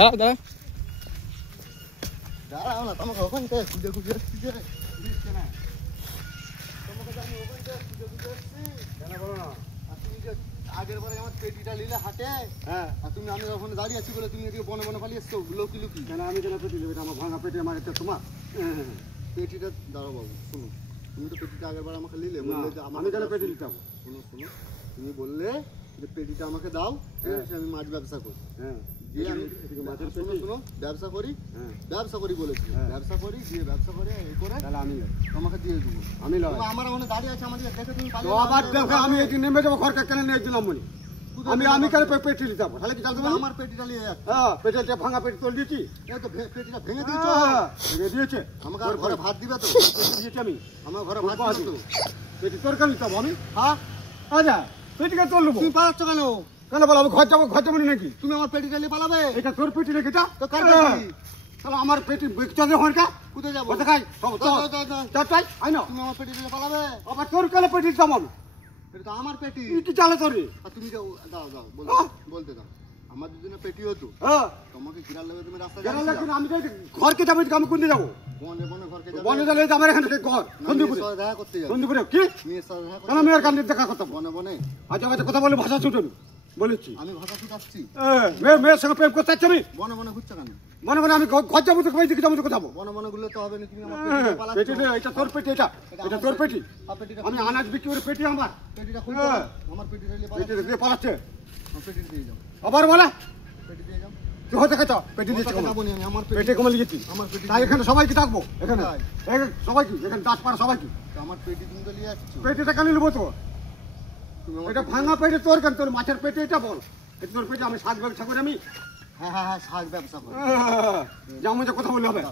দাঁড়াও দাঁড়াও দাঁড়াও না তোমাকে ওখান থেকে খুঁজে খুঁজে এসছি যে দিচ্ছে না তোমাকে আমি ওখান থেকে খুঁজে খুঁজে এসছি কেন বলো না আর তুমি যে আগের বারে আমার পেটিটা নিলে হাটে হ্যাঁ আর তুমি আমি ওখানে দাঁড়িয়ে আছি বলে তুমি এদিকে বনে বনে পালিয়ে এসছো লুকি লুকি কেন আমি কেন পেটি নেবে আমার ভাঙা পেটি আমার একটা তোমার পেটিটা দাঁড়াও বাবু শোনো তুমি তো পেটিটা আগের বার আমাকে নিলে বললে যে আমি কেন পেটি নিতে যাবো শোনো শোনো তুমি বললে যে পেটিটা আমাকে দাও ঠিক আছে আমি মাছ ব্যবসা করি হ্যাঁ দিয়ে আমি মাছের শোনো শোনো ব্যবসা করি বলেছি ব্যবসা করি দিয়ে ব্যবসা করে এই করে তাহলে আমি তোমাকে দিয়ে দেবো আমি আমার ওখানে দাঁড়িয়ে আছে আমাদের দেখে তুমি আবার দেখো আমি এই নেমে যাবো ঘর কেন নিয়ে গেছিলাম বলি আমি কেন পেটি নিতে যাবো তাহলে কি জানতে পারবো আমার পেটিটা নিয়ে যাচ্ছে হ্যাঁ পেটিটা ভাঙা পেটি তোল দিয়েছি এই তো পেটিটা ভেঙে দিয়েছো ভেঙে দিয়েছে আমাকে আর ঘরে ভাত দিবে তো দিয়েছি আমি আমার ঘরে ভাত দিবে তো পেটি তোর কেন নিতে যাবো আমি হ্যাঁ আচ্ছা পেটিটা তোল নেবো তুমি পালাচ্ছ কেন কেন বলো আমি ঘর যাবো নাকি তুমি আমার পেটিটা নিয়ে পালাবে এটা তোর পেটি নাকি এটা তো কার পেটি তাহলে আমার পেটি চলে ওখানটা কোথায় যাবো দেখাই চাই আই না তুমি আমার পেটি নিয়ে পালাবে আবার তোর কেন পেটি যাবো আমি এটা তো আমার পেটি কি চালে তোর আর তুমি যাও দাও বলতে দাও আমার দুজনের পেটি হতো হ্যাঁ তোমাকে ঘিরার লাগে তুমি রাস্তা যাও আমি ঘরকে যাবো আমি কোন দিকে যাবো বনে ঘরকে যাবো বনে গেলে আমার এখানে ঘর বন্ধুপুরে দেখা করতে যাবো বন্ধুপুরে কি মেয়ের সাথে দেখা করতে আমি আর কান্দি দেখা করতাম বনে আচ্ছা কথা বলে ভাষা ছুটে বলেছি আমি ভাষা ছুটাচ্ছি মেয়ের সঙ্গে প্রেম করতে চাচ্ছি আমি বনে ঘুরছে কেন বনে আমি ঘর যাবো তো দিকে যাবো কোথাও বনে ঘুরলে তো হবে না তুমি আমার পেটি এটা তোর পেটি এটা তোর পেটি আমি আনাজ বিক্রি করে পেটি আমার পেটিটা খুলতে আমার পেটিটা নিয়ে পালাচ্ছে আমার পেটি দিয়ে যাও আবার বলে পেটি দিয়ে যাও তুই হতে খেতো পেটি দিয়েছে আমার পেটে কমে লিখেছি আমার পেটি তাই এখানে সবাইকে থাকবো এখানে সবাইকে এখানে 10 পার সবাইকে আমার পেটি তুমি তো নিয়ে আসছো পেটিটা কেন নেবো তো এটা ভাঙা পেটে তোর কেন তোর মাছের পেটে এটা বল তোর পেটে আমি শাক ব্যবসা করি আমি হ্যাঁ শাক ব্যবসা করি যেমন কথা বললে হবে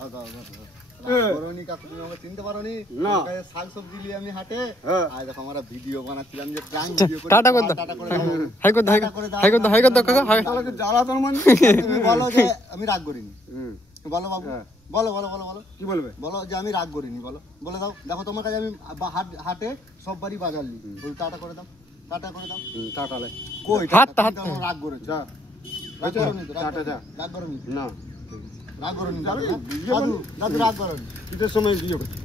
চিনতে পারোনি শাক সবজি নিয়ে আমি হাটে আর দেখো আমরা ভিডিও বানাচ্ছিলাম যে টাটা করে তুমি বলো যে আমি রাগ করিনি বলো বাবু বলো কি বলবে বলো যে আমি রাগ করিনি বলে দাও দেখো তোমার কাছে আমি হাটে সব বাড়ি বাজার নি টাটা করে দাও টাটালে কই রাগ করেছে রাগ করনি দাদু রাগ করনি কিসের সময় বিয়ে করছি